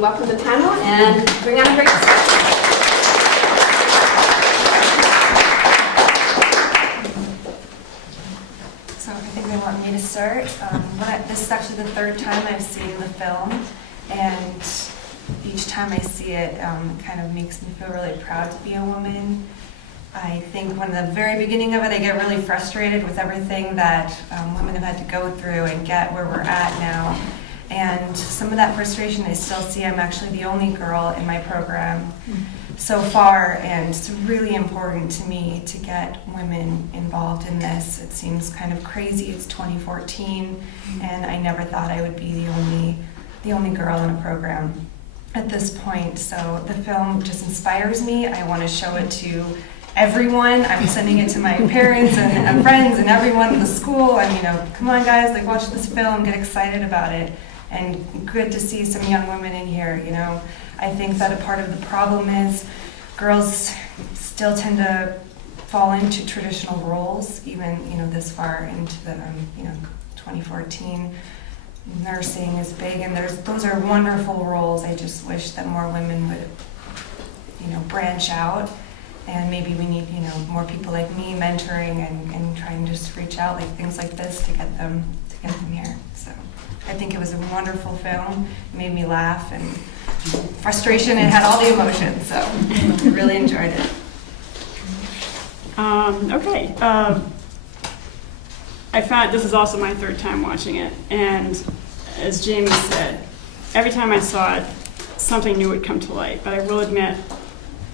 Welcome the panel and bring out a break. So I think they want me to start. This is actually the third time I've seen the film, and each time I see it, it kind of makes me feel really proud to be a woman. I think when the very beginning of it, I get really frustrated with everything that women have had to go through and get where we're at now. And some of that frustration I still see. I'm actually the only girl in my program so far, and it's really important to me to get women involved in this. It seems kind of crazy. It's 2014, and I never thought I would be the only girl in a program at this point. So the film just inspires me. I want to show it to everyone. I'm sending it to my parents and friends and everyone in the school. And come on guys, like watch this film, get excited about it. And good to see some young women in here. I think that a part of the problem is girls still tend to fall into traditional roles, even this far into the 2014. Nursing is big, and those are wonderful roles. I just wish that more women would branch out, and maybe we need more people like me mentoring and trying to just reach out, like things like this, to get them here. So I think it was a wonderful film. It made me laugh and frustration. It had all the emotions, so I really enjoyed it. Okay. I found this is also my third time watching it, and as Jamie said, every time I saw it, something new would come to light. But I will admit,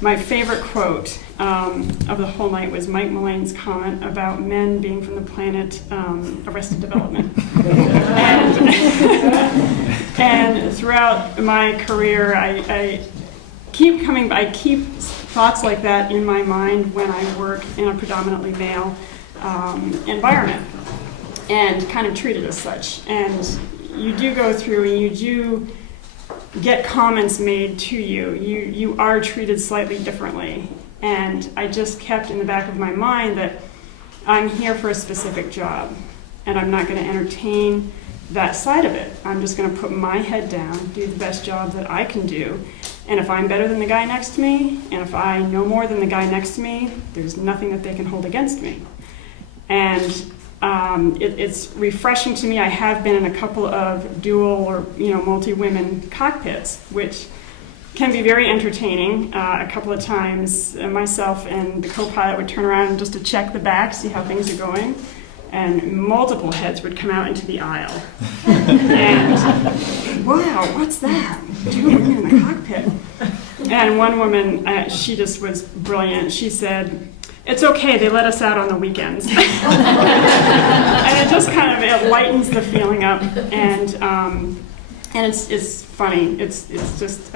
my favorite quote of the whole night was Mike Mullane's comment about men being from the planet Arrested Development. and throughout my career, I keep thoughts like that in my mind when I work in a predominantly male environment, and kind of treated as such. And you do go through and you do get comments made to you. You are treated slightly differently. And I just kept in the back of my mind that I'm here for a specific job, and I'm not going to entertain that side of it. I'm just going to put my head down, do the best job that I can do. And if I'm better than the guy next to me, and if I know more than the guy next to me, there's nothing that they can hold against me. And it's refreshing to me. I have been in a couple of dual or multi-women cockpits, which can be very entertaining. A couple of times, myself and the co-pilot would turn around just to check the back, see how things are going, and multiple heads would come out into the aisle. And wow, what's that? Two women in the cockpit. And one woman, she just was brilliant. She said, "It's okay, they let us out on the weekends." And it just kind of, it lightens the feeling up, and it's funny. It's just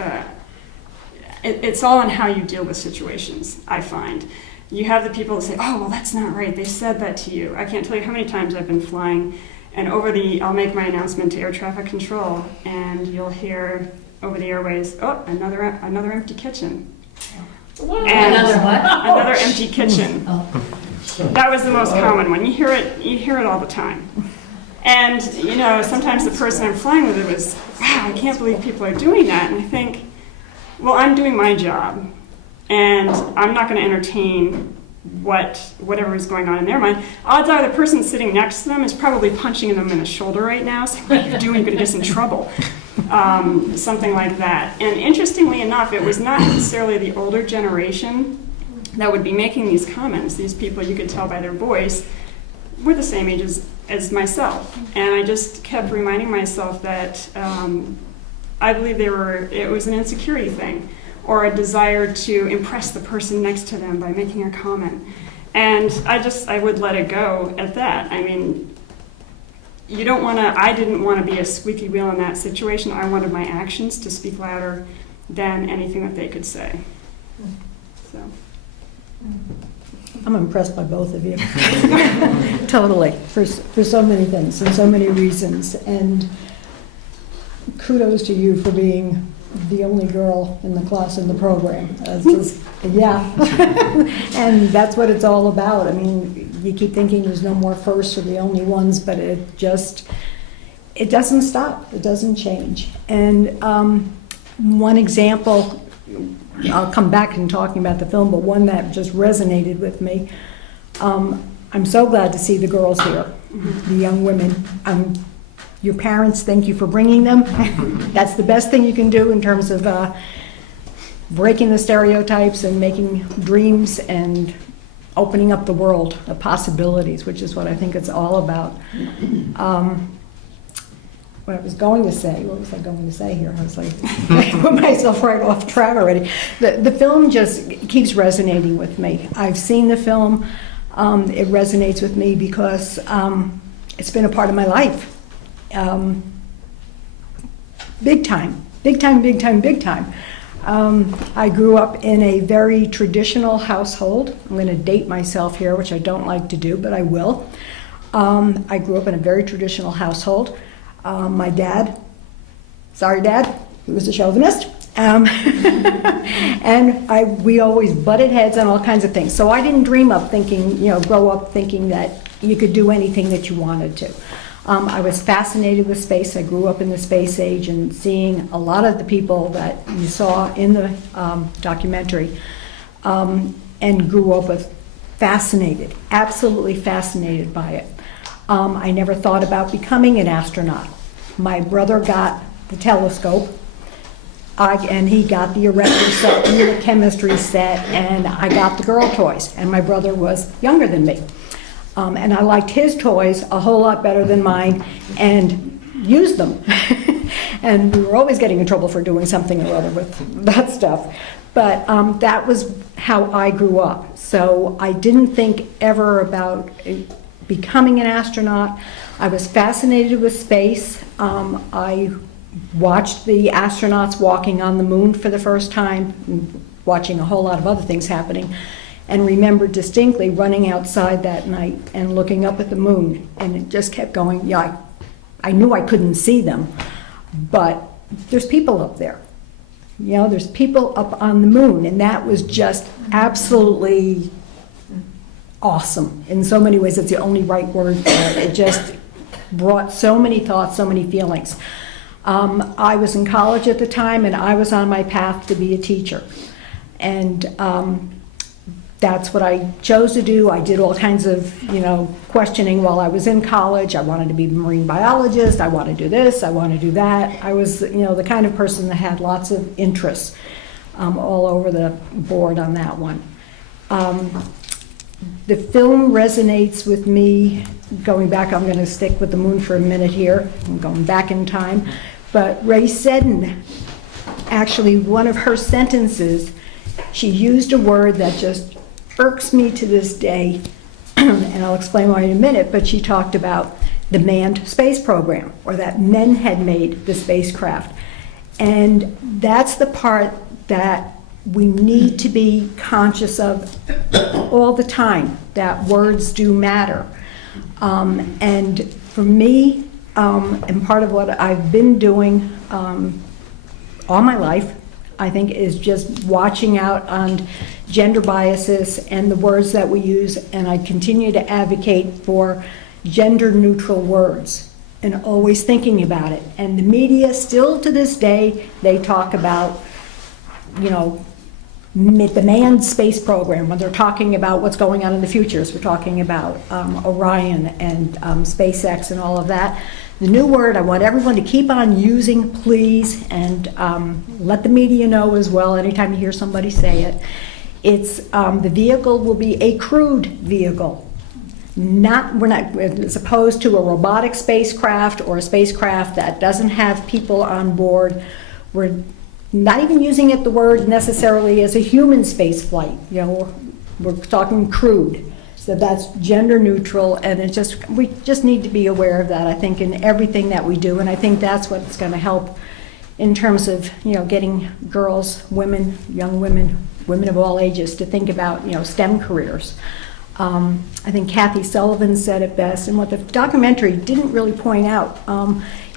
it's all on how you deal with situations. I find you have the people that say, "Oh, well, that's not right. They said that to you." I can't tell you how many times I've been flying, and I'll make my announcement to air traffic control, and you'll hear over the airways, "Oh, another empty kitchen." And Another what? Another empty kitchen. That was the most common one. You hear it all the time. And sometimes the person I'm flying with, it was, "Wow, I can't believe people are doing that." And I think, well, I'm doing my job, and I'm not going to entertain whatever is going on in their mind. Odds are the person sitting next to them is probably punching them in the shoulder right now, saying, "What are you doing? You're going to get us in trouble." Something like that. And interestingly enough, it was not necessarily the older generation that would be making these comments. These people, you could tell by their voice, were the same age as myself. And I just kept reminding myself that I believe it was an insecurity thing, or a desire to impress the person next to them by making a comment. And I would let it go at that. I mean, you don't want to, I didn't want to be a squeaky wheel in that situation. I wanted my actions to speak louder than anything that they could say. So. I'm impressed by both of you. Totally, for so many things and so many reasons. And kudos to you for being the only girl in the class in the program. Yeah. And that's what it's all about. I mean, you keep thinking there's no more firsts or the only ones, but it doesn't stop. It doesn't change. And one example, I'll come back and talking about the film, but one that just resonated with me. I'm so glad to see the girls here, the young women. Your parents, thank you for bringing them. That's the best thing you can do in terms of breaking the stereotypes and making dreams and opening up the world of possibilities, which is what I think it's all about. What I was going to say, what was I going to say here? I was like, I put myself right off track already. The film just keeps resonating with me. I've seen the film. It resonates with me because it's been a part of my life. Big time, big time, big time, big time. I grew up in a very traditional household. I'm going to date myself here, which I don't like to do, but I will. I grew up in a very traditional household. My dad, sorry Dad, he was a chauvinist. And we always butted heads on all kinds of things. So I didn't dream up thinking, grow up thinking that you could do anything that you wanted to. I was fascinated with space. I grew up in the space age and seeing a lot of the people that you saw in the documentary and grew up with fascinated, absolutely fascinated by it. I never thought about becoming an astronaut. My brother got the telescope, and he got the erector set and the chemistry set, and I got the girl toys, and my brother was younger than me. And I liked his toys a whole lot better than mine and used them. And we were always getting in trouble for doing something or other with that stuff. But that was how I grew up. So I didn't think ever about becoming an astronaut. I was fascinated with space. I watched the astronauts walking on the moon for the first time, watching a whole lot of other things happening, and remember distinctly running outside that night and looking up at the moon, and it just kept going. Yeah, I knew I couldn't see them, but there's people up there. There's people up on the moon, and that was just absolutely awesome. In so many ways, it's the only right word for it. It just brought so many thoughts, so many feelings. I was in college at the time, and I was on my path to be a teacher. And that's what I chose to do. I did all kinds of, questioning while I was in college. I wanted to be a marine biologist. I want to do this. I want to do that. I was, the kind of person that had lots of interests all over the board on that one. The film resonates with me. Going back, I'm going to stick with the moon for a minute here. I'm going back in time. But Ray Seddon, actually, one of her sentences, she used a word that just irks me to this day, and I'll explain why in a minute, but she talked about the manned space program, or that men had made the spacecraft. And that's the part that we need to be conscious of all the time, that words do matter. And for me, and part of what I've been doing all my life, I think, is just watching out on gender biases and the words that we use, and I continue to advocate for gender-neutral words and always thinking about it. And the media, still to this day, they talk about, the manned space program when they're talking about what's going on in the future. So we're talking about Orion and SpaceX and all of that. The new word I want everyone to keep on using, please, and let the media know as well anytime you hear somebody say it. It's the vehicle will be a crewed vehicle. We're not as opposed to a robotic spacecraft or a spacecraft that doesn't have people on board. We're not even using the word necessarily as a human space flight. We're talking crewed. So that's gender neutral, and we just need to be aware of that, I think, in everything that we do. And I think that's what's going to help in terms of, getting girls, women, young women, women of all ages to think about, STEM careers. I think Kathy Sullivan said it best, and what the documentary didn't really point out.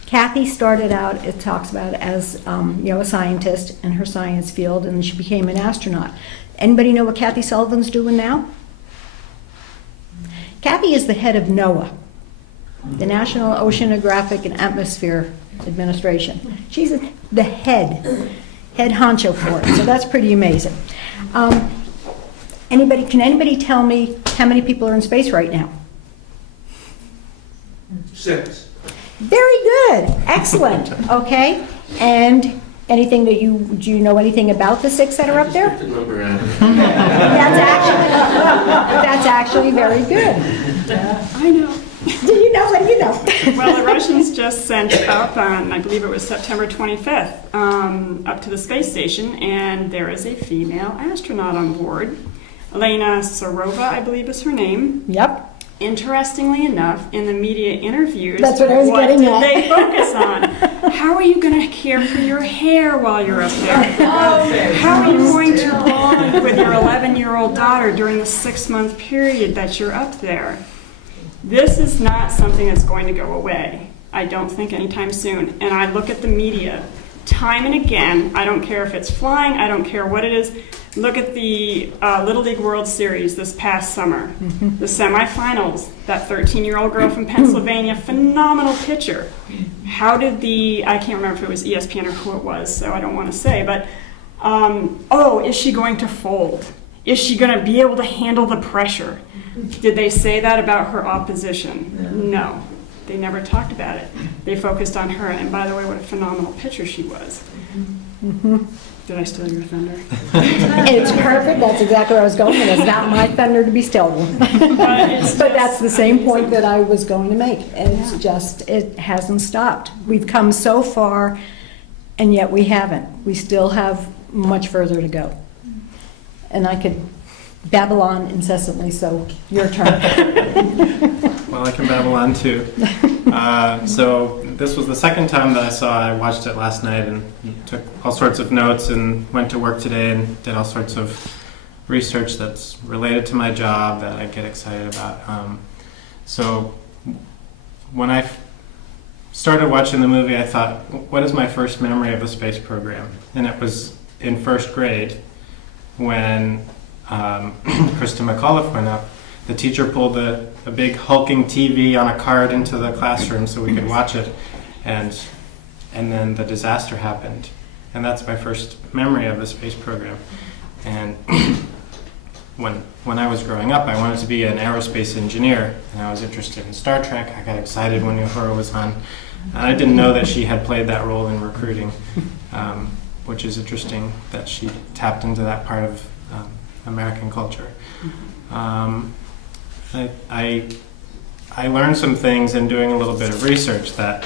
Kathy started out, it talks about, as a scientist in her science field, and she became an astronaut. Anybody know what Kathy Sullivan's doing now? Kathy is the head of NOAA, the National Oceanographic and Atmosphere Administration. She's the head honcho for it, so that's pretty amazing. Can anybody tell me how many people are in space right now? 6. Very good, excellent, okay. And anything that do you know anything about the 6 that are up there? The number out. That's actually very good. I know. Do you know what you know? Well, the Russians just sent up on, I believe it was September 25th, up to the space station, and there is a female astronaut on board. Elena Sarova, I believe is her name. Yep. Interestingly enough, in the media interviews, That's what I was what getting did at. they focus on? How are you going to care for your hair while you're up there? How are you going to bond with your 11-year-old daughter during the 6-month period that you're up there? This is not something that's going to go away, I don't think, anytime soon. And I look at the media time and again. I don't care if it's flying, I don't care what it is. Look at the Little League World Series this past summer. Mm-hmm. The semifinals, that 13-year-old girl from Pennsylvania, phenomenal pitcher. How did I can't remember if it was ESPN or who it was, so I don't want to say, but, is she going to fold? Is she going to be able to handle the pressure? Did they say that about her opposition? No. They never talked about it. They focused on her, and by the way, what a phenomenal pitcher she was. Mm-hmm. Did I steal your thunder? It's perfect, that's exactly where I was going, and it's not my thunder to be stolen. But that's the same point that I was going to make. It's just, it hasn't stopped. We've come so far, and yet we haven't. We still have much further to go. And I could babble on incessantly, so your turn. Well, I can babble on too. So this was the second time that I watched it last night and took all sorts of notes and went to work today and did all sorts of research that's related to my job that I get excited about. So when I started watching the movie, I thought, what is my first memory of the space program? And it was in first grade when Krista McAuliffe went up. The teacher pulled a big hulking TV on a cart into the classroom so we could watch it, and then the disaster happened. And that's my first memory of the space program. And when I was growing up, I wanted to be an aerospace engineer, and I was interested in Star Trek. I got excited when Uhura was on. And I didn't know that she had played that role in recruiting, which is interesting that she tapped into that part of American culture. I learned some things in doing a little bit of research that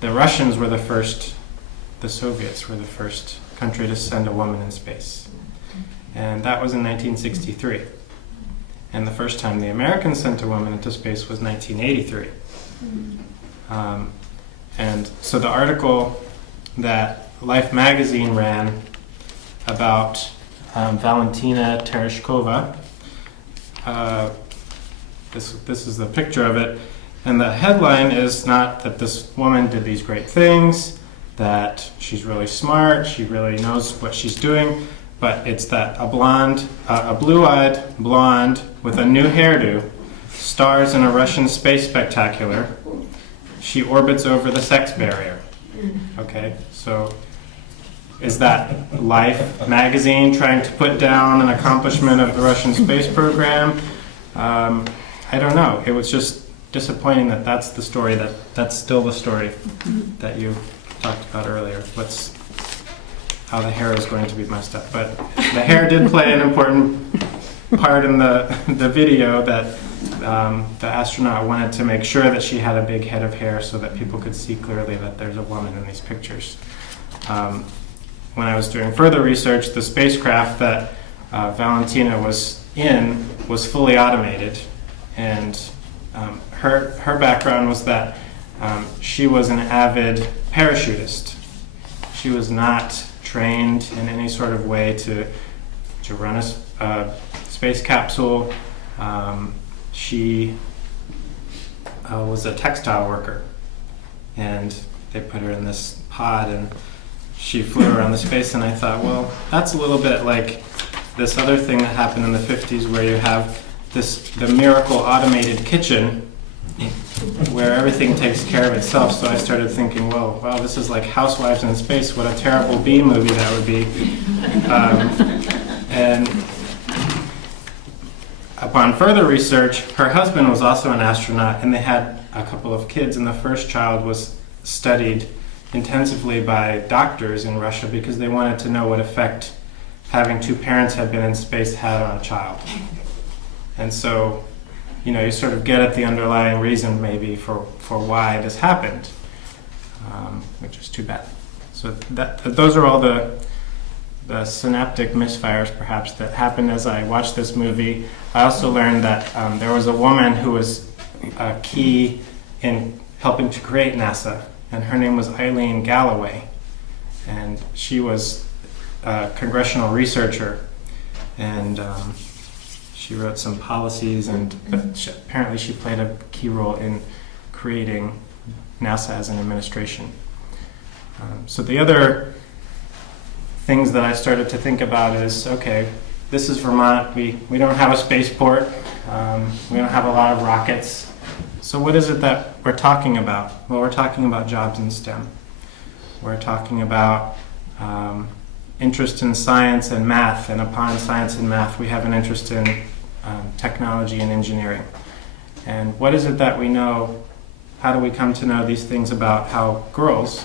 the Russians were the Soviets were the first country to send a woman in space. And that was in 1963. And the first time the Americans sent a woman into space was 1983. And so the article that Life magazine ran about Valentina Tereshkova, this is the picture of it, and the headline is not that this woman did these great things, that she's really smart, she really knows what she's doing, but it's that a blue-eyed blonde with a new hairdo stars in a Russian space spectacular. She orbits over the sex barrier. Okay, so is that Life magazine trying to put down an accomplishment of the Russian space program? I don't know. It was just disappointing that that's the story, that's still the story that you talked about earlier. How the hair is going to be messed up. But the hair did play an important part in the video, that the astronaut wanted to make sure that she had a big head of hair so that people could see clearly that there's a woman in these pictures. When I was doing further research, the spacecraft that Valentina was in was fully automated, and her background was that she was an avid parachutist. She was not trained in any sort of way to run a space capsule. She was a textile worker, and they put her in this pod and she flew around the space, and I thought, well, that's a little bit like this other thing that happened in the 50s where you have the miracle automated kitchen where everything takes care of itself. So I started thinking, well, wow, this is like Housewives in Space. What a terrible B movie that would be. And upon further research, her husband was also an astronaut, and they had a couple of kids, and the first child was studied intensively by doctors in Russia because they wanted to know what effect having two parents had been in space had on a child. And so, you sort of get at the underlying reason maybe for why this happened, which is too bad. So those are all the synaptic misfires perhaps that happened as I watched this movie. I also learned that there was a woman who was key in helping to create NASA, and her name was Eileen Galloway, and she was a congressional researcher, and she wrote some policies, but apparently she played a key role in creating NASA as an administration. So the other things that I started to think about is, okay, this is Vermont. We don't have a spaceport. We don't have a lot of rockets. So what is it that we're talking about? Well, we're talking about jobs in STEM. We're talking about interest in science and math, and upon science and math, we have an interest in technology and engineering. And what is it that we know? How do we come to know these things about how girls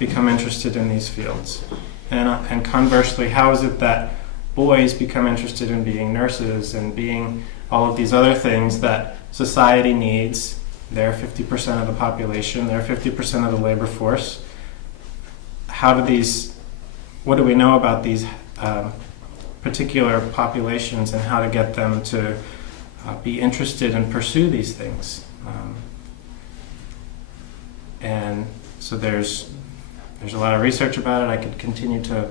become interested in these fields? And conversely, how is it that boys become interested in being nurses and being all of these other things that society needs? They're 50% of the population, they're 50% of the labor force. What do we know about these particular populations and how to get them to be interested and pursue these things? And so there's a lot of research about it. I could continue to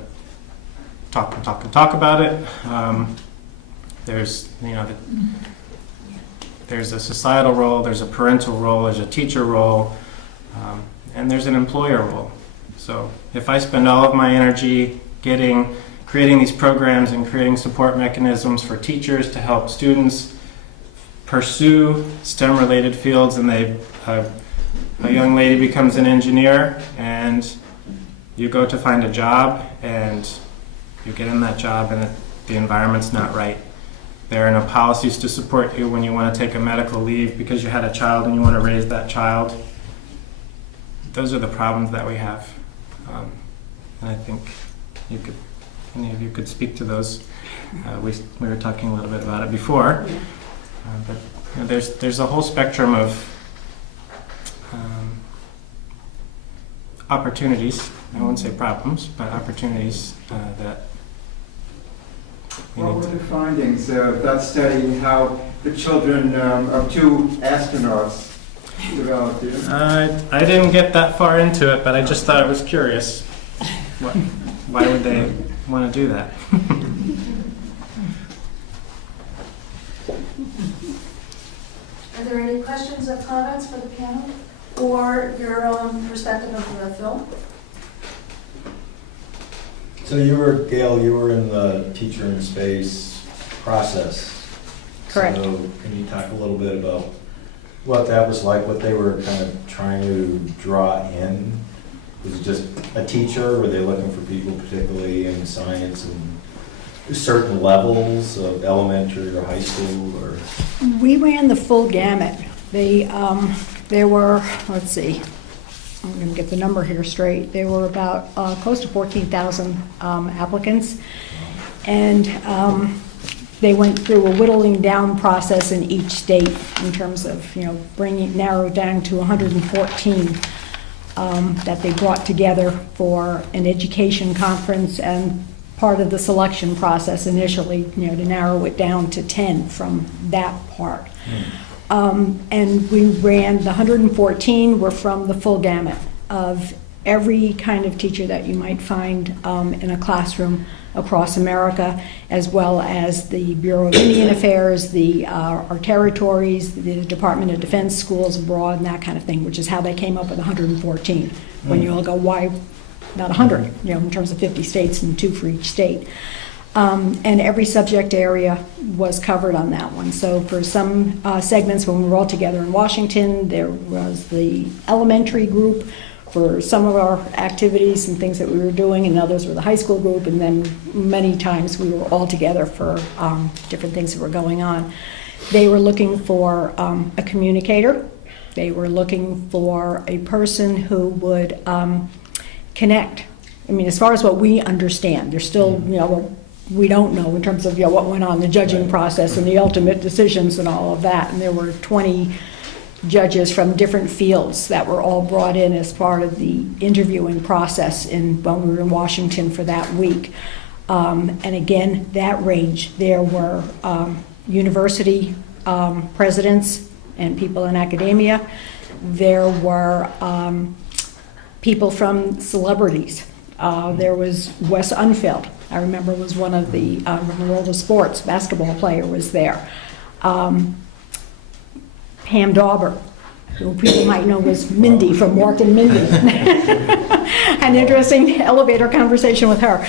talk about it. There's a societal role, there's a parental role, there's a teacher role, and there's an employer role. So if I spend all of my energy creating these programs and creating support mechanisms for teachers to help students pursue STEM-related fields, and a young lady becomes an engineer, and you go to find a job, and you get in that job, and the environment's not right. There are no policies to support you when you want to take a medical leave because you had a child and you want to raise that child. Those are the problems that we have. And I think any of you could speak to those. We were talking a little bit about it before. But there's a whole spectrum of opportunities. I won't say problems, but opportunities that What were the findings of that study, how the children of two astronauts developed? I didn't get that far into it, but I just thought it was curious. Why would they want to do that? Are there any questions or comments for the panel or your own perspective of the film? So Gail, you were in the Teacher in Space process. Correct. So can you talk a little bit about what that was like, what they were kind of trying to draw in? Was it just a teacher? Were they looking for people particularly in science and certain levels of elementary or high school? Or We ran the full gamut. There were, let's see, I'm going to get the number here straight. There were about close to 14,000 applicants, and they went through a whittling down process in each state in terms of, narrowed down to 114 that they brought together for an education conference, and part of the selection process initially, to narrow it down to 10 from that part. And we ran, the 114 were from the full gamut of every kind of teacher that you might find in a classroom across America, as well as the Bureau of Indian Affairs, our territories, the Department of Defense schools abroad, and that kind of thing, which is how they came up with 114. When you all go, why not 100, in terms of 50 states and 2 for each state. And every subject area was covered on that one. So for some segments, when we were all together in Washington, there was the elementary group for some of our activities and things that we were doing, and others were the high school group, and then many times we were all together for different things that were going on. They were looking for a communicator. They were looking for a person who would connect. I mean, as far as what we understand, there's still, we don't know in terms of what went on in the judging process and the ultimate decisions and all of that. And there were 20 judges from different fields that were all brought in as part of the interviewing process when we were in Washington for that week. And again, that range, there were university presidents and people in academia. There were people from celebrities. There was Wes Unfeld, I remember, was one of the world of sports, basketball player was there. Pam Dauber, who people might know was Mindy from Mork and Mindy. An interesting elevator conversation with her.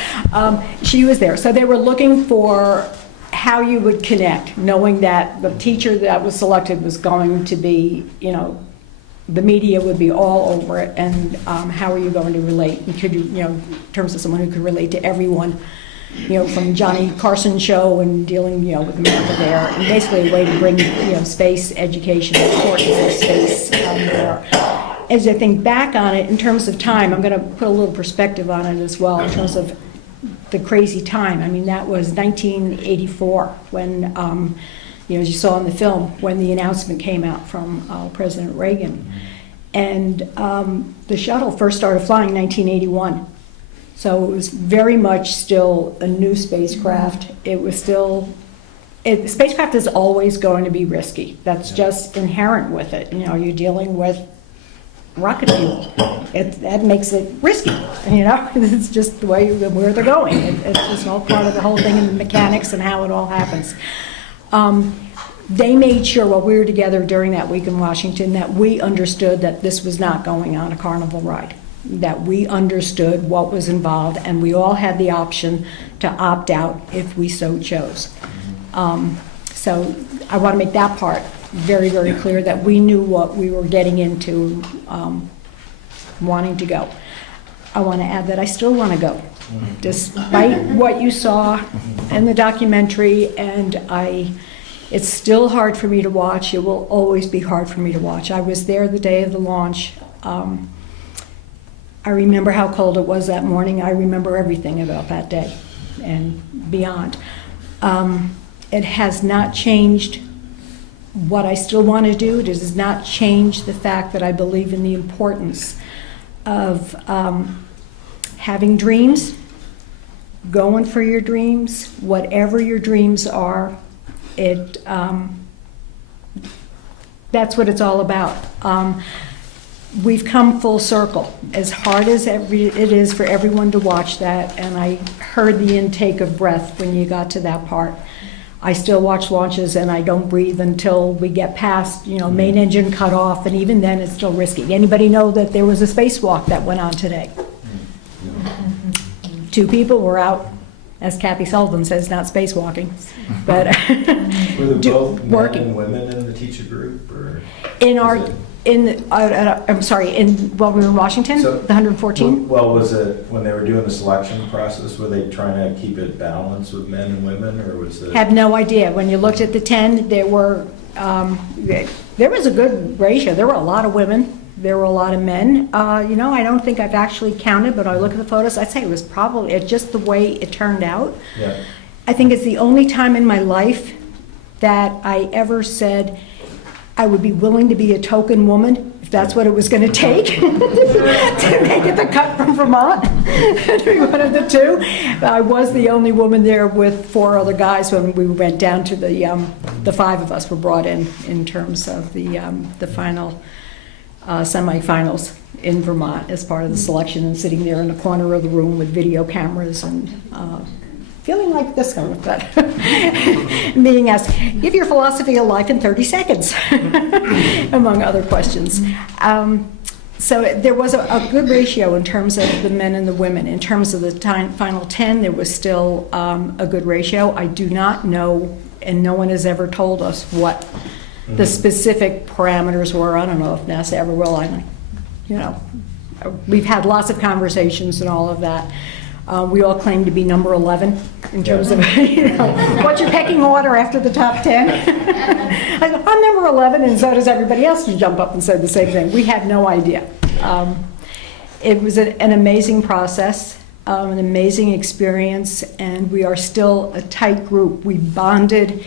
She was there. So they were looking for how you would connect, knowing that the teacher that was selected was going to be, the media would be all over it, and how are you going to relate? And could you, in terms of someone who could relate to everyone, from Johnny Carson show and dealing, with America there, and basically a way to bring, space education, the importance of space there. As I think back on it, in terms of time, I'm going to put a little perspective on it as well, in terms of the crazy time. I mean, that was 1984 when, as you saw in the film, when the announcement came out from President Reagan. And the shuttle first started flying in 1981. So it was very much still a new spacecraft. It was still, spacecraft is always going to be risky. That's just inherent with it. You're dealing with rocket fuel. That makes it risky, It's just the way, where they're going. It's just all part of the whole thing and the mechanics and how it all happens. They made sure while we were together during that week in Washington that we understood that this was not going on a carnival ride, that we understood what was involved, and we all had the option to opt out if we so chose. So I want to make that part very, very clear, that we knew what we were getting into, wanting to go. I want to add that I still want to go, despite what you saw in the documentary, and it's still hard for me to watch. It will always be hard for me to watch. I was there the day of the launch. I remember how cold it was that morning. I remember everything about that day and beyond. It has not changed what I still want to do. It does not change the fact that I believe in the importance of having dreams, going for your dreams, whatever your dreams are. That's what it's all about. We've come full circle. As hard as it is for everyone to watch that, and I heard the intake of breath when you got to that part. I still watch launches and I don't breathe until we get past, main engine cut off, and even then it's still risky. Anybody know that there was a spacewalk that went on today? 2 people were out, as Kathy Sullivan says, not spacewalking, but Were there both men working. and women in the teacher group, or? While we were in Washington, So- the 114? Well, was it, when they were doing the selection process, were they trying to keep it balanced with men and women, or was it? Have no idea. When you looked at the 10, there was a good ratio. There were a lot of women. There were a lot of men. I don't think I've actually counted, but I look at the photos, I'd say it was probably just the way it turned out. Yeah. I think it's the only time in my life that I ever said, I would be willing to be a token woman, if that's what it was going to take, to make it the cut from Vermont, to be one of the two. I was the only woman there with 4 other guys when we went down to the 5 of us were brought in terms of the final semifinals in Vermont as part of the selection, and sitting there in the corner of the room with video cameras and feeling like this kind of that. Being asked, give your philosophy of life in 30 seconds, among other questions. So there was a good ratio in terms of the men and the women. In terms of the final 10, there was still a good ratio. I do not know, and no one has ever told us what the specific parameters were. I don't know if NASA ever will. We've had lots of conversations and all of that. We all claim to be number 11 in terms of, what's your pecking order after the top 10? I go, I'm number 11, and so does everybody else who jump up and say the same thing. We have no idea. It was an amazing process, an amazing experience, and we are still a tight group. We bonded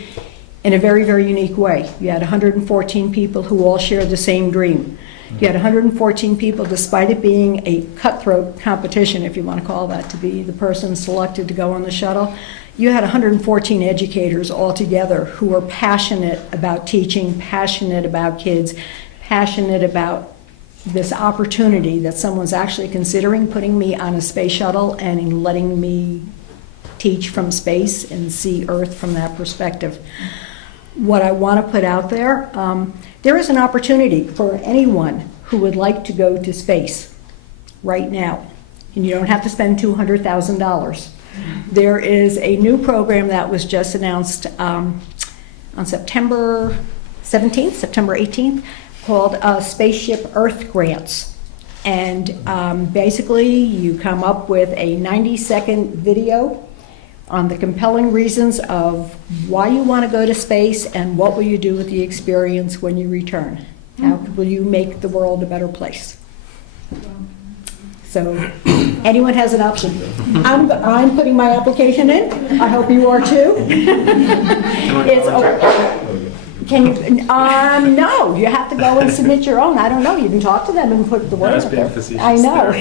in a very, very unique way. You had 114 people who all share the same dream. You had 114 people, despite it being a cutthroat competition, if you want to call that, to be the person selected to go on the shuttle. You had 114 educators all together who were passionate about teaching, passionate about kids, passionate about this opportunity that someone's actually considering putting me on a space shuttle and letting me teach from space and see Earth from that perspective. What I want to put out there, there is an opportunity for anyone who would like to go to space right now, and you don't have to spend $200,000. There is a new program that was just announced on September 17th, September 18th, called Spaceship Earth Grants. And basically, you come up with a 90-second video on the compelling reasons of why you want to go to space and what will you do with the experience when you return. How will you make the world a better place? So anyone has an option. I'm putting my application in. I hope you are too. It's can you? No, you have to go and submit your own. I don't know. You can talk to them and put the word out there. I know.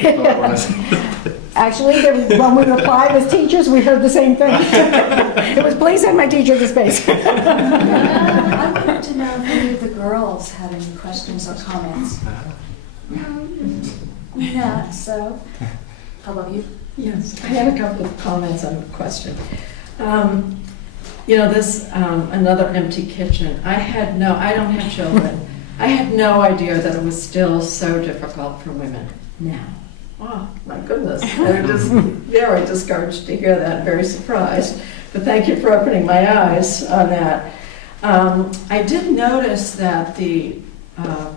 Actually, when we applied as teachers, we heard the same thing. It was, please send my teacher to space. I wanted to know if any of the girls had any questions or comments. Yeah, so, how about you? Yes, I have a couple of comments on the question. This, another empty kitchen. I don't have children. I had no idea that it was still so difficult for women now. Oh, my goodness. I'm just very discouraged to hear that, very surprised. But thank you for opening my eyes on that. I did notice that the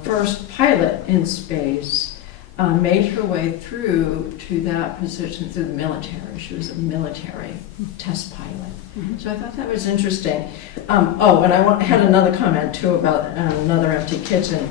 first pilot in space made her way through to that position through the military. She was a military test pilot. Mm-hmm. So I thought that was interesting. And I had another comment too about another empty kitchen.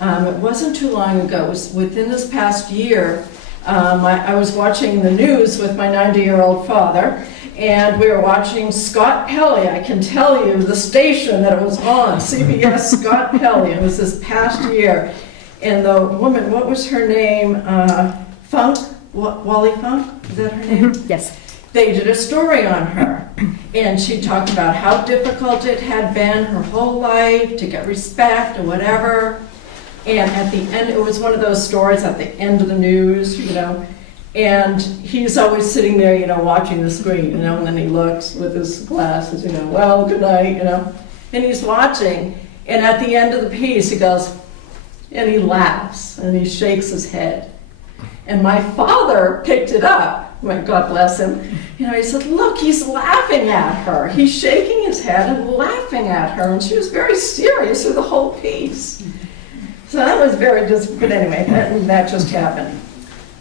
It wasn't too long ago, it was within this past year, I was watching the news with my 90-year-old father, and we were watching Scott Pelley. I can tell you the station that it was on, CBS Scott Pelley. It was this past year. And the woman, what was her name? Funk? Wally Funk? Is that her name? Yes. They did a story on her. And she talked about how difficult it had been her whole life to get respect or whatever. And at the end, it was one of those stories at the end of the news, and he's always sitting there, watching the screen, and then he looks with his glasses, well, good night, and he's watching, and at the end of the piece, he goes, and he laughs, and he shakes his head. And my father picked it up, God bless him, he said, look, he's laughing at her. He's shaking his head and laughing at her, and she was very serious through the whole piece. So that was but anyway, that just happened.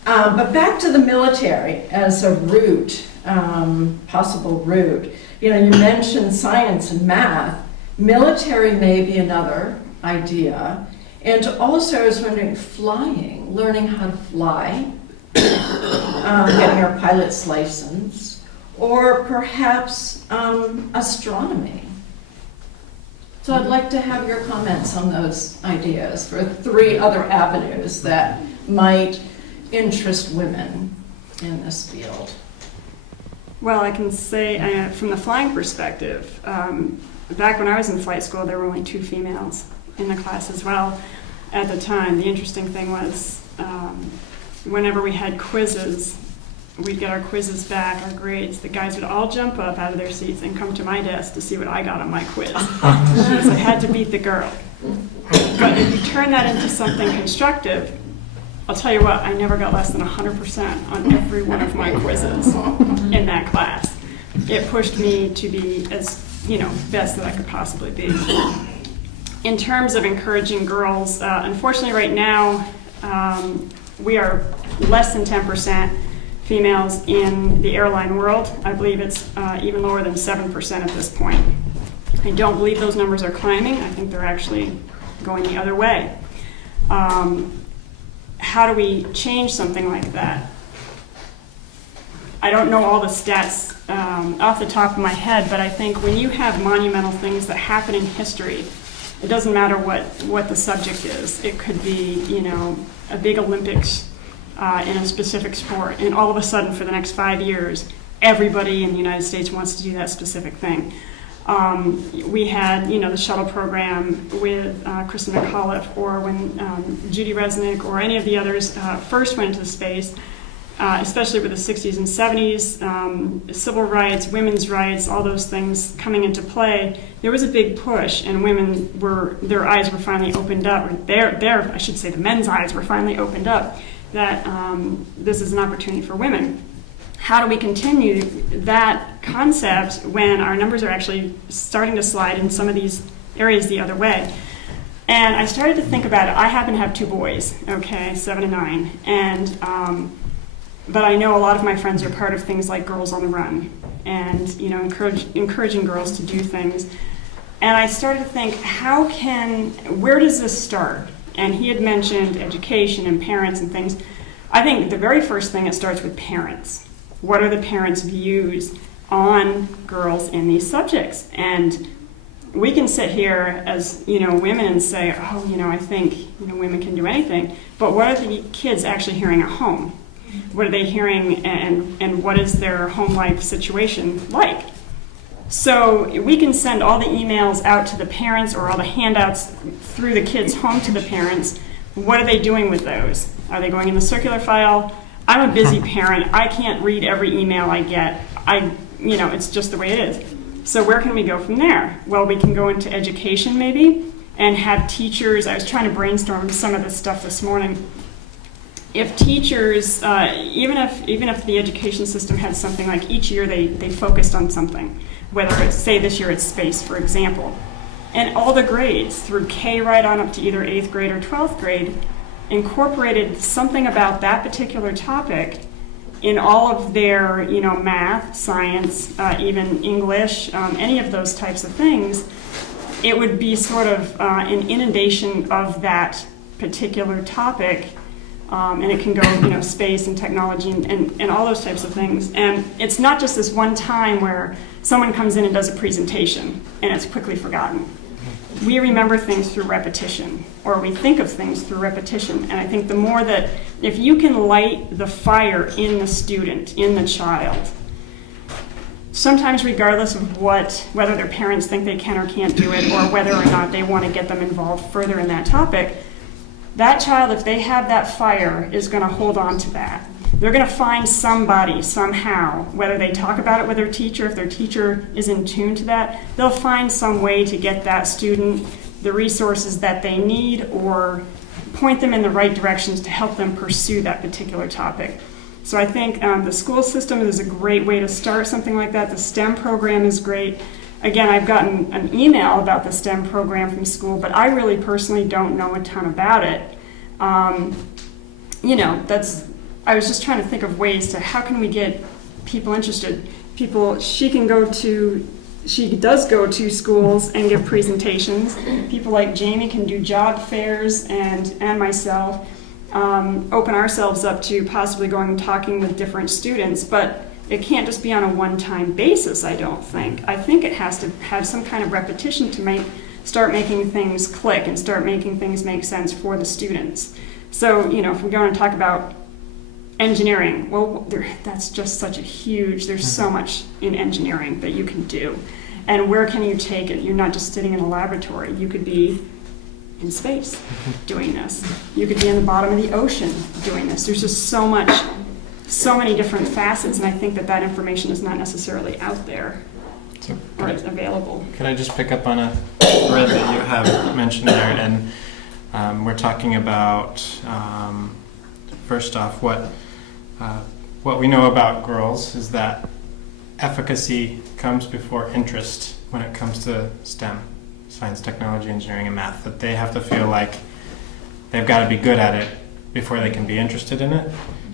But back to the military as a route, possible route. You mentioned science and math. Military may be another idea. And also I was wondering, flying, learning how to fly, getting our pilot's license, or perhaps astronomy. So I'd like to have your comments on those ideas for 3 other avenues that might interest women in this field. Well, I can say from the flying perspective, back when I was in flight school, there were only 2 females in the class as well at the time. The interesting thing was whenever we had quizzes, we'd get our quizzes back, our grades, the guys would all jump up out of their seats and come to my desk to see what I got on my quiz. Because I had to beat the girl. But if you turn that into something constructive, I'll tell you what, I never got less than 100% on every one of my quizzes in that class. It pushed me to be as, best that I could possibly be. In terms of encouraging girls, unfortunately right now, we are less than 10% females in the airline world. I believe it's even lower than 7% at this point. I don't believe those numbers are climbing. I think they're actually going the other way. How do we change something like that? I don't know all the stats off the top of my head, but I think when you have monumental things that happen in history, it doesn't matter what the subject is. It could be, a big Olympics in a specific sport, and all of a sudden for the next 5 years, everybody in the United States wants to do that specific thing. We had, the shuttle program with Kristen McAuliffe, or when Judy Resnick or any of the others first went into space, especially with the 60s and 70s, civil rights, women's rights, all those things coming into play. There was a big push, and their eyes were finally opened up, or I should say the men's eyes were finally opened up, that this is an opportunity for women. How do we continue that concept when our numbers are actually starting to slide in some of these areas the other way? And I started to think about it. I happen to have 2 boys, 7 and 9, and but I know a lot of my friends are part of things like Girls on the Run, and encouraging girls to do things. And I started to think, where does this start? And he had mentioned education and parents and things. I think the very first thing, it starts with parents. What are the parents' views on girls in these subjects? And we can sit here as women and say, I think women can do anything. But what are the kids actually hearing at home? What are they hearing, and what is their home life situation like? So we can send all the emails out to the parents, or all the handouts through the kids home to the parents. What are they doing with those? Are they going in the circular file? I'm a busy parent. I can't read every email I get. It's just the way it is. So where can we go from there? Well, we can go into education maybe, and have teachers. I was trying to brainstorm some of this stuff this morning. If teachers, even if the education system had something like each year they focused on something, whether it's, say this year it's space, for example, and all the grades through K right on up to either 8th grade or 12th grade incorporated something about that particular topic in all of their, math, science, even English, any of those types of things, it would be sort of an inundation of that particular topic. And it can go, space and technology and all those types of things. And it's not just this one time where someone comes in and does a presentation and it's quickly forgotten. We remember things through repetition, or we think of things through repetition. And I think the more that, if you can light the fire in the student, in the child, sometimes regardless of whether their parents think they can or can't do it, or whether or not they want to get them involved further in that topic, that child, if they have that fire, is going to hold on to that. They're going to find somebody, somehow, whether they talk about it with their teacher, if their teacher is in tune to that, they'll find some way to get that student the resources that they need, or point them in the right directions to help them pursue that particular topic. So I think the school system is a great way to start something like that. The STEM program is great. Again, I've gotten an email about the STEM program from school, but I really personally don't know a ton about it. I was just trying to think of ways to, how can we get people interested? She does go to schools and give presentations. People like Jamie can do job fairs, and myself open ourselves up to possibly going and talking with different students, but it can't just be on a one-time basis, I don't think. I think it has to have some kind of repetition to start making things click and start making things make sense for the students. So, if we go and talk about engineering, well, that's just such a huge, there's so much in engineering that you can do. And where can you take it? You're not just sitting in a laboratory. You could be in space doing this. You could be in the bottom of the ocean doing this. There's just so many different facets, and I think that information is not necessarily out there So or it's available. could I just pick up on a thread that you have mentioned there? And we're talking about, first off, what we know about girls is that efficacy comes before interest when it comes to STEM, science, technology, engineering, and math, that they have to feel like they've got to be good at it before they can be interested in it.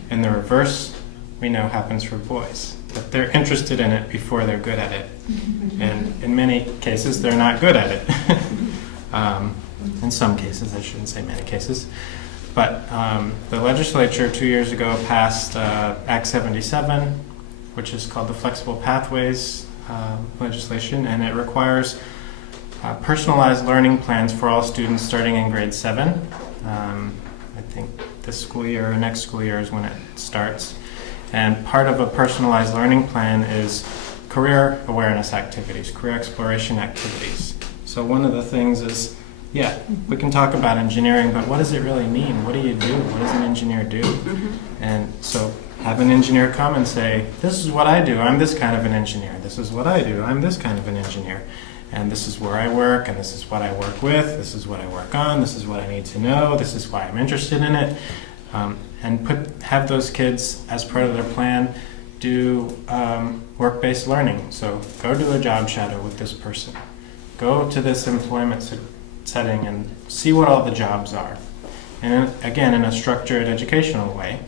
And the reverse, we know, happens for boys, that they're interested in it before they're good at it. And in many cases, they're not good at it. In some cases, I shouldn't say many cases. But the legislature 2 years ago passed Act 77, which is called the Flexible Pathways legislation, and it requires personalized learning plans for all students starting in grade 7. I think this school year or next school year is when it starts. And part of a personalized learning plan is career awareness activities, career exploration activities. So one of the things is, we can talk about engineering, but what does it really mean? What do you do? What does an engineer do? And so have an engineer come and say, this is what I do. I'm this kind of an engineer. This is what I do. I'm this kind of an engineer. And this is where I work, and this is what I work with. This is what I work on. This is what I need to know. This is why I'm interested in it. And have those kids, as part of their plan, do work-based learning. So go do a job shadow with this person. Go to this employment setting and see what all the jobs are. And again, in a structured educational way.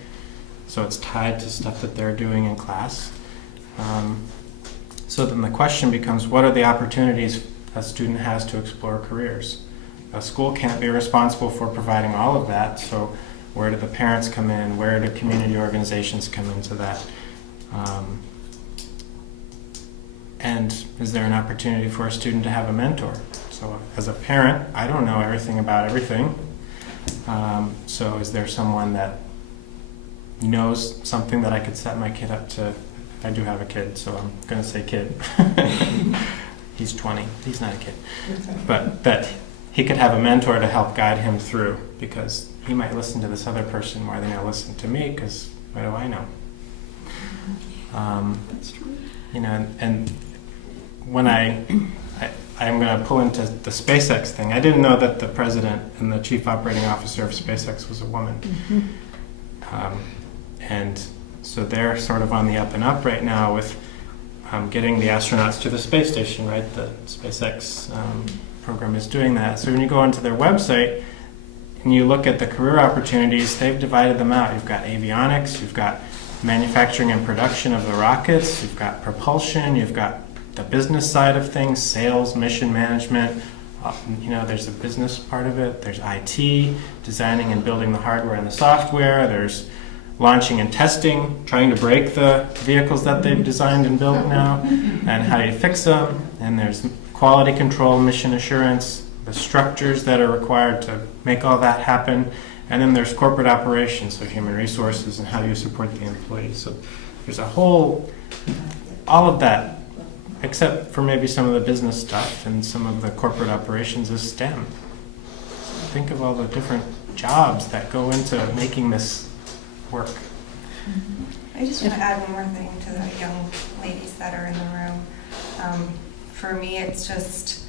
So it's tied to stuff that they're doing in class. So then the question becomes, what are the opportunities a student has to explore careers? A school can't be responsible for providing all of that, so where do the parents come in? Where do community organizations come into that? And is there an opportunity for a student to have a mentor? So as a parent, I don't know everything about everything. So is there someone that knows something that I could set my kid up to? I do have a kid, so I'm going to say kid. He's 20. He's not a kid. But that he could have a mentor to help guide him through, because he might listen to this other person more than he'll listen to me, because what do I know? That's true. And when I'm going to pull into the SpaceX thing, I didn't know that the president and the chief operating officer of SpaceX was a woman. And so they're sort of on the up and up right now with getting the astronauts to the space station, right? The SpaceX program is doing that. So when you go onto their website and you look at the career opportunities, they've divided them out. You've got avionics, you've got manufacturing and production of the rockets, you've got propulsion, you've got the business side of things, sales, mission management. There's the business part of it. There's IT, designing and building the hardware and the software. There's launching and testing, trying to break the vehicles that they've designed and built now, and how do you fix them. And there's quality control, mission assurance, the structures that are required to make all that happen. And then there's corporate operations, so human resources and how do you support the employees. So there's all of that, except for maybe some of the business stuff and some of the corporate operations is STEM. Think of all the different jobs that go into making this work. I just want to add one more thing to the young ladies that are in the room. For me, it's just,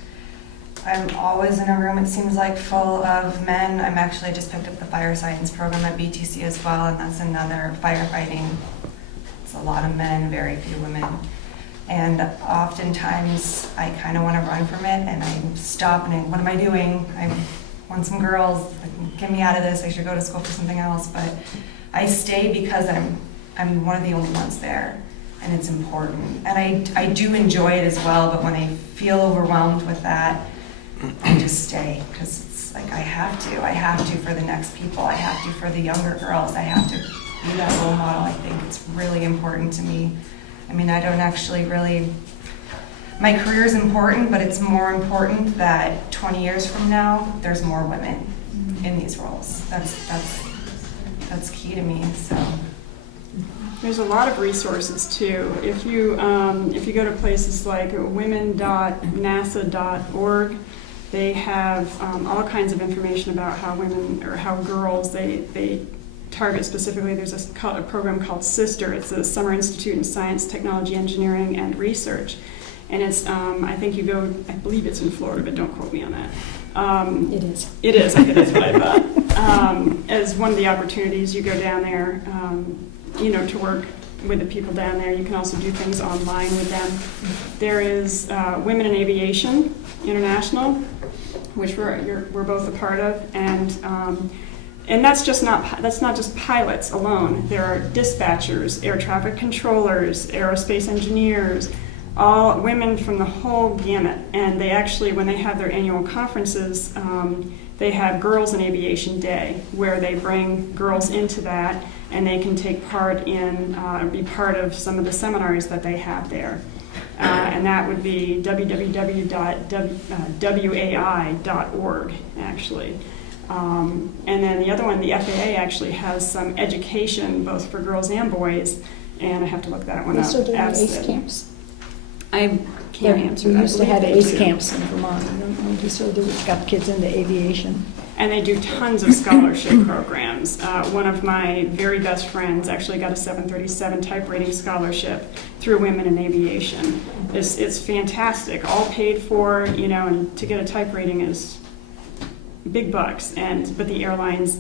I'm always in a room, it seems like, full of men. I'm actually just picked up the fire science program at BTC as well, and that's another firefighting. It's a lot of men, very few women. And oftentimes, I kind of want to run from it, and I stop and what am I doing? I want some girls, get me out of this, I should go to school for something else. But I stay because I'm one of the only ones there, and it's important. And I do enjoy it as well, but when I feel overwhelmed with that, I just stay, because it's like I have to for the next people, I have to for the younger girls, I have to be that role model. I think it's really important to me. I mean, I don't actually really my career is important, but it's more important that 20 years from now, there's more women in these roles. That's key to me, so. There's a lot of resources too. If you go to places like women.nasa.org, they have all kinds of information about how women or how girls they target specifically. There's a program called SISTER. It's the Summer Institute in Science, Technology, Engineering, and Research. And it's, I think you go, I believe it's in Florida, but don't quote me on that. It is. It is, I think that's what I thought. As one of the opportunities, you go down there, to work with the people down there. You can also do things online with them. There is Women in Aviation International, which we're both a part of, and that's not just pilots alone. There are dispatchers, air traffic controllers, aerospace engineers, all women from the whole gamut. And they actually, when they have their annual conferences, they have Girls in Aviation Day, where they bring girls into that, and they can take part in, be part of some of the seminars that they have there. And that would be www.wai.org, actually. And then the other one, the FAA actually has some education, both for girls and boys, and I have to look that one They're up. still doing As ACE the- camps. I can't answer that. We used to have I believe ACE they do. camps in Vermont. I don't know if you still do. It's got kids into aviation. And they do tons of scholarship programs. One of my very best friends actually got a 737 type rating scholarship through Women in Aviation. It's fantastic, all paid for, and to get a type rating is big bucks. But the airlines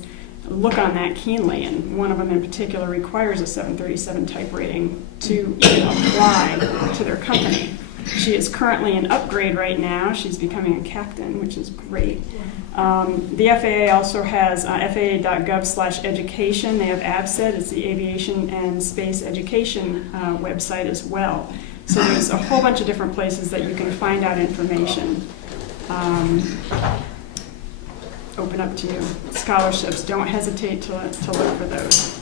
look on that keenly, and one of them in particular requires a 737 type rating to even apply to their company. She is currently an upgrade right now. She's becoming a captain, which is great. The FAA also has faa.gov/education. They have AVSED, it's the Aviation and Space Education website as well. So there's a whole bunch of different places that you can find out information. Open up to you. Scholarships, don't hesitate to look for those.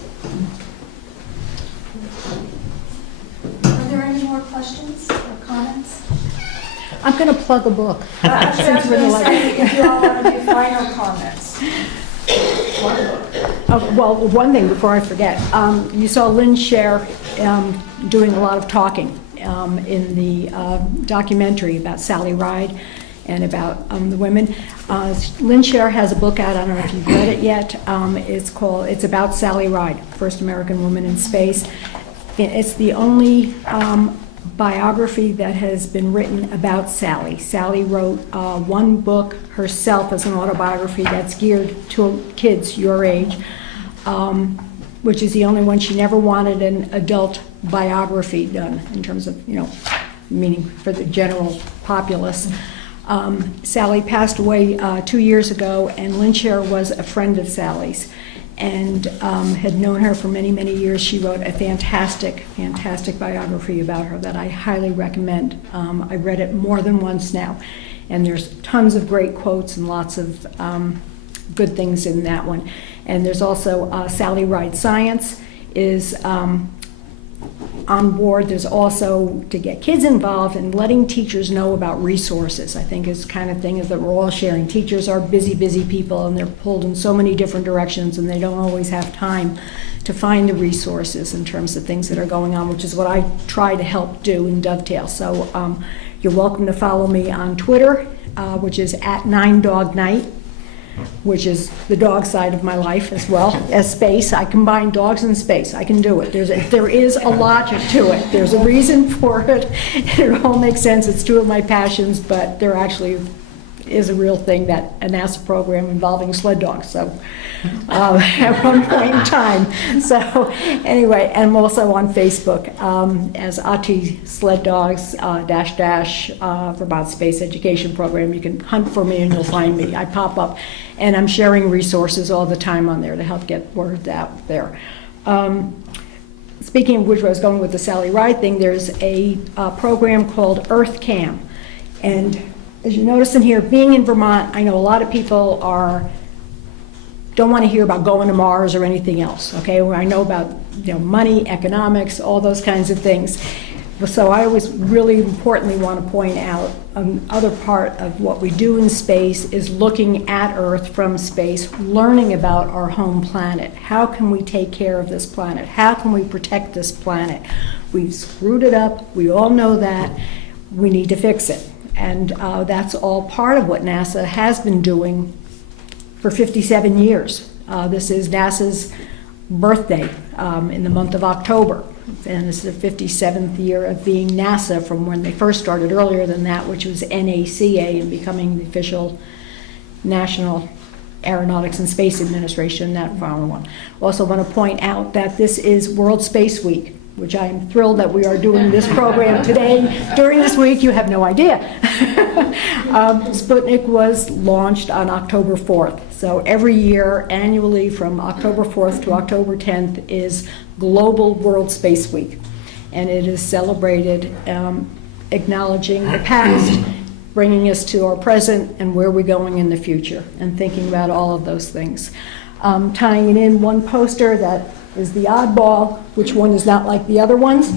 Are there any more questions or comments? I'm going to plug a book. Actually, I was Since we're going to like- say, if you all want to do final comments. Well, one thing before I forget. You saw Lynn Scher doing a lot of talking in the documentary about Sally Ride and about the women. Lynn Scher has a book out, I don't know if you've read it yet. It's about Sally Ride, first American woman in space. It's the only biography that has been written about Sally. Sally wrote one book herself as an autobiography that's geared to kids your age, which is the only one. She never wanted an adult biography done in terms of, meaning for the general populace. Sally passed away 2 years ago, and Lynn Scher was a friend of Sally's and had known her for many, many years. She wrote a fantastic, fantastic biography about her that I highly recommend. I read it more than once now, and there's tons of great quotes and lots of good things in that one. And there's also Sally Ride Science is on board. There's also to get kids involved and letting teachers know about resources, I think is kind of thing that we're all sharing. Teachers are busy, busy people, and they're pulled in so many different directions, and they don't always have time to find the resources in terms of things that are going on, which is what I try to help do in Dovetail. So you're welcome to follow me on Twitter, which is @9DogNight, which is the dog side of my life as well as space. I combine dogs and space. I can do it. There is a logic to it. There's a reason for it. It all makes sense. It's two of my passions, but there actually is a real thing, that a NASA program involving sled dogs. So at one point in time. So anyway, and I'm also on Facebook as AT Sled Dogs Vermont Space Education Program. You can hunt for me and you'll find me. I pop up, and I'm sharing resources all the time on there to help get word out there. Speaking of which, I was going with the Sally Ride thing. There's a program called EarthCam, and as you notice in here, being in Vermont, I know a lot of people don't want to hear about going to Mars or anything else, okay? Where I know about money, economics, all those kinds of things. So I always really importantly want to point out another part of what we do in space is looking at Earth from space, learning about our home planet. How can we take care of this planet? How can we protect this planet? We've screwed it up. We all know that. We need to fix it. And that's all part of what NASA has been doing for 57 years. This is NASA's birthday in the month of October. And this is the 57th year of being NASA from when they first started earlier than that, which was NACA, and becoming the official National Aeronautics and Space Administration, that final one. Also want to point out that this is World Space Week, which I am thrilled that we are doing this program today. During this week, you have no idea. Sputnik was launched on October 4th. So every year, annually, from October 4th to October 10th is Global World Space Week. And it is celebrated acknowledging the past, bringing us to our present, and where we're going in the future, and thinking about all of those things. Tying it in, one poster that is the oddball, which one is not like the other ones,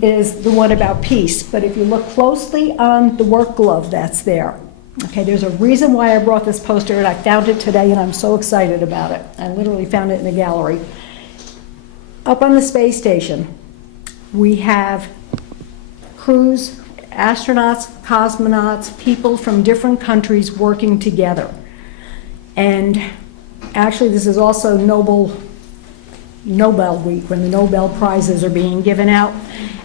is the one about peace. But if you look closely on the work glove that's there, okay, there's a reason why I brought this poster, and I found it today, and I'm so excited about it. I literally found it in a gallery. Up on the space station, we have crews, astronauts, cosmonauts, people from different countries working together. And actually, this is also Nobel Week, when the Nobel Prizes are being given out.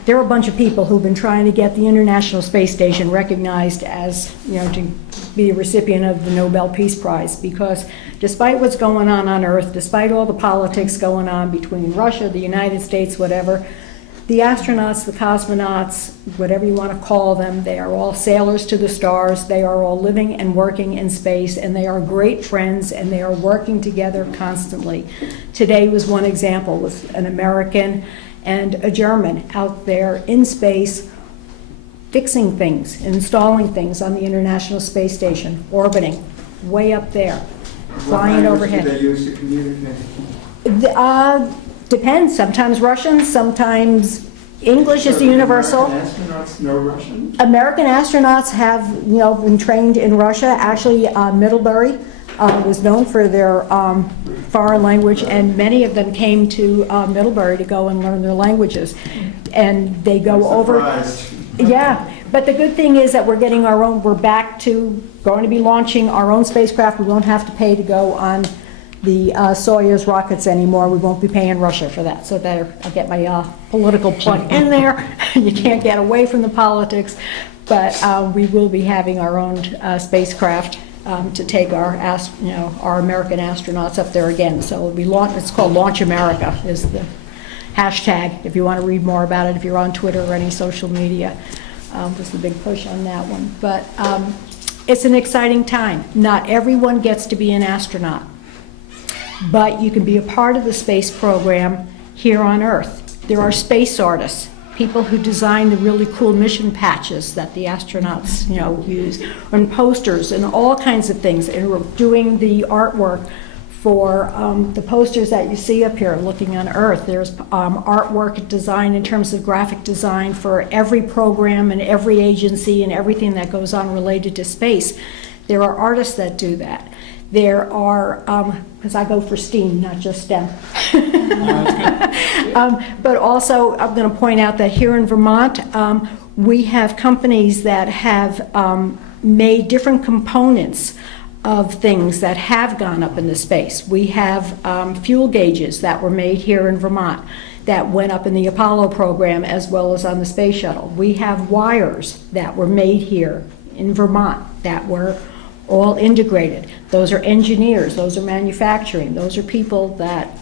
There are a bunch of people who've been trying to get the International Space Station recognized as, to be a recipient of the Nobel Peace Prize, because despite what's going on Earth, despite all the politics going on between Russia, the United States, whatever, the astronauts, the cosmonauts, whatever you want to call them, they are all sailors to the stars. They are all living and working in space, and they are great friends, and they are working together constantly. Today was one example with an American and a German out there in space fixing things, installing things on the International Space Station, orbiting way up there, flying overhead. What language do they use to communicate? Depends. Sometimes Russian, sometimes English is the universal. American astronauts know Russian? American astronauts have, been trained in Russia. Actually, Middlebury was known for their foreign language, and many of them came to Middlebury to go and learn their languages. And they go over. Yeah, but the good thing is that we're getting our own. We're back to going to be launching our own spacecraft. We won't have to pay to go on the Soyuz rockets anymore. We won't be paying Russia for that. So there, I get my political plug in there. You can't get away from the politics, but we will be having our own spacecraft to take our American astronauts up there again. So it'll be it's called Launch America is the hashtag. If you want to read more about it, if you're on Twitter or any social media, was the big push on that one. But it's an exciting time. Not everyone gets to be an astronaut, but you can be a part of the space program here on Earth. There are space artists, people who design the really cool mission patches that the astronauts, use, and posters and all kinds of things. And we're doing the artwork for the posters that you see up here looking on Earth. There's artwork design in terms of graphic design for every program and every agency and everything that goes on related to space. There are artists that do that. There are, because I go for STEAM, not just STEM. But also, I'm going to point out that here in Vermont, we have companies that have made different components of things that have gone up into space. We have fuel gauges that were made here in Vermont that went up in the Apollo program as well as on the space shuttle. We have wires that were made here in Vermont that were all integrated. Those are engineers, those are manufacturing, those are people that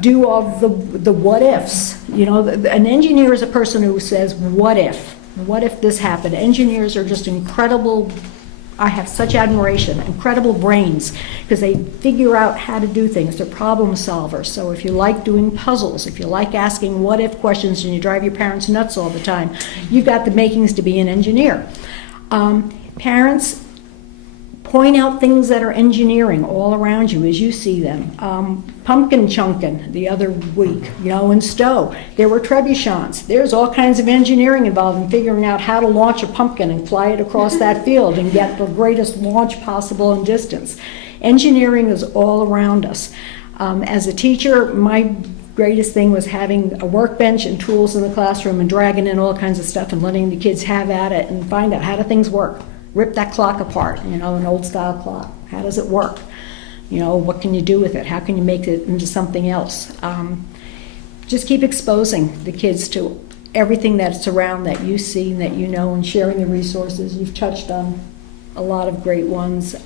do all the what ifs. An engineer is a person who says, what if this happened? Engineers are just incredible. I have such admiration, incredible brains, because they figure out how to do things. They're problem solvers. So if you like doing puzzles, if you like asking what if questions and you drive your parents nuts all the time, you've got the makings to be an engineer. Parents, point out things that are engineering all around you as you see them. Pumpkin chunking the other week, in Stowe. There were trebuchets. There's all kinds of engineering involved in figuring out how to launch a pumpkin and fly it across that field and get the greatest launch possible in distance. Engineering is all around us. As a teacher, my greatest thing was having a workbench and tools in the classroom and dragging in all kinds of stuff and letting the kids have at it and find out how do things work. Rip that clock apart, an old style clock. How does it work? What can you do with it? How can you make it into something else? Just keep exposing the kids to everything that's around that you see and that you know, and sharing the resources. You've touched on a lot of great ones.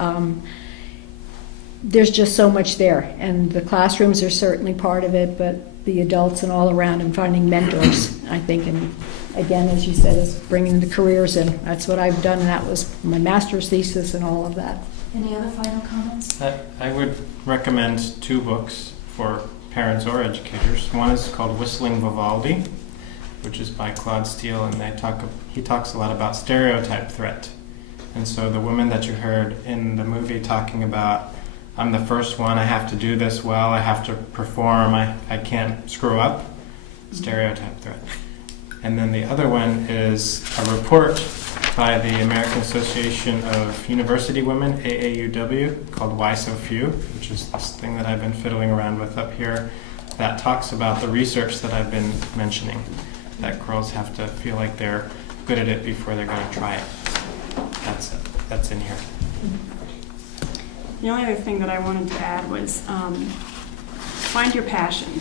There's just so much there, and the classrooms are certainly part of it, but the adults and all around, and finding mentors, I think, and again, as you said, is bringing the careers in. That's what I've done, and that was my master's thesis and all of that. Any other final comments? I would recommend 2 books for parents or educators. One is called Whistling Vivaldi, which is by Claude Steele, and he talks a lot about stereotype threat. And so the woman that you heard in the movie talking about, I'm the first one, I have to do this well, I have to perform, I can't screw up, stereotype threat. And then the other one is a report by the American Association of University Women, AAUW, called Why So Few, which is this thing that I've been fiddling around with up here that talks about the research that I've been mentioning, that girls have to feel like they're good at it before they're going to try it. That's in here. The only other thing that I wanted to add was find your passion,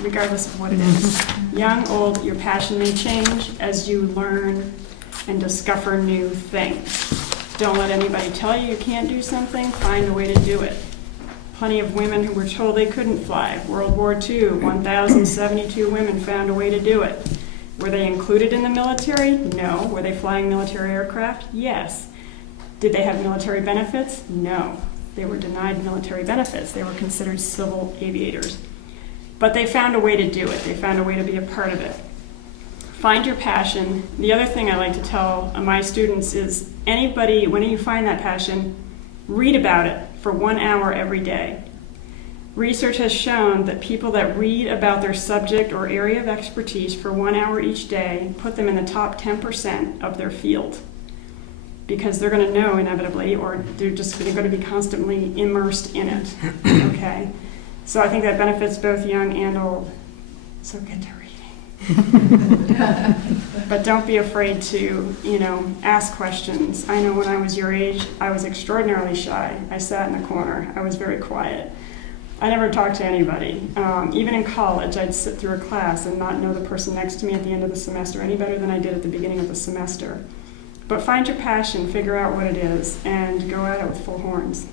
regardless of what it is. Young, old, your passion may change as you learn and discover new things. Don't let anybody tell you can't do something. Find a way to do it. Plenty of women who were told they couldn't fly. World War II, 1,072 women found a way to do it. Were they included in the military? No. Were they flying military aircraft? Yes. Did they have military benefits? No. They were denied military benefits. They were considered civil aviators. But they found a way to do it. They found a way to be a part of it. Find your passion. The other thing I like to tell my students is anybody, when you find that passion, read about it for 1 hour every day. Research has shown that people that read about their subject or area of expertise for 1 hour each day put them in the top 10% of their field, because they're going to know inevitably, or they're going to be constantly immersed in it. Okay? So I think that benefits both young and old. So get to reading. But don't be afraid to, ask questions. I know when I was your age, I was extraordinarily shy. I sat in the corner. I was very quiet. I never talked to anybody. Even in college, I'd sit through a class and not know the person next to me at the end of the semester any better than I did at the beginning of the semester. But find your passion, figure out what it is, and go at it with full horns.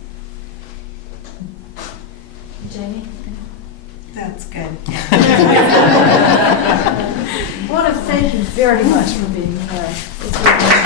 Jamie? That's good. I want to thank you very much for being here. It's been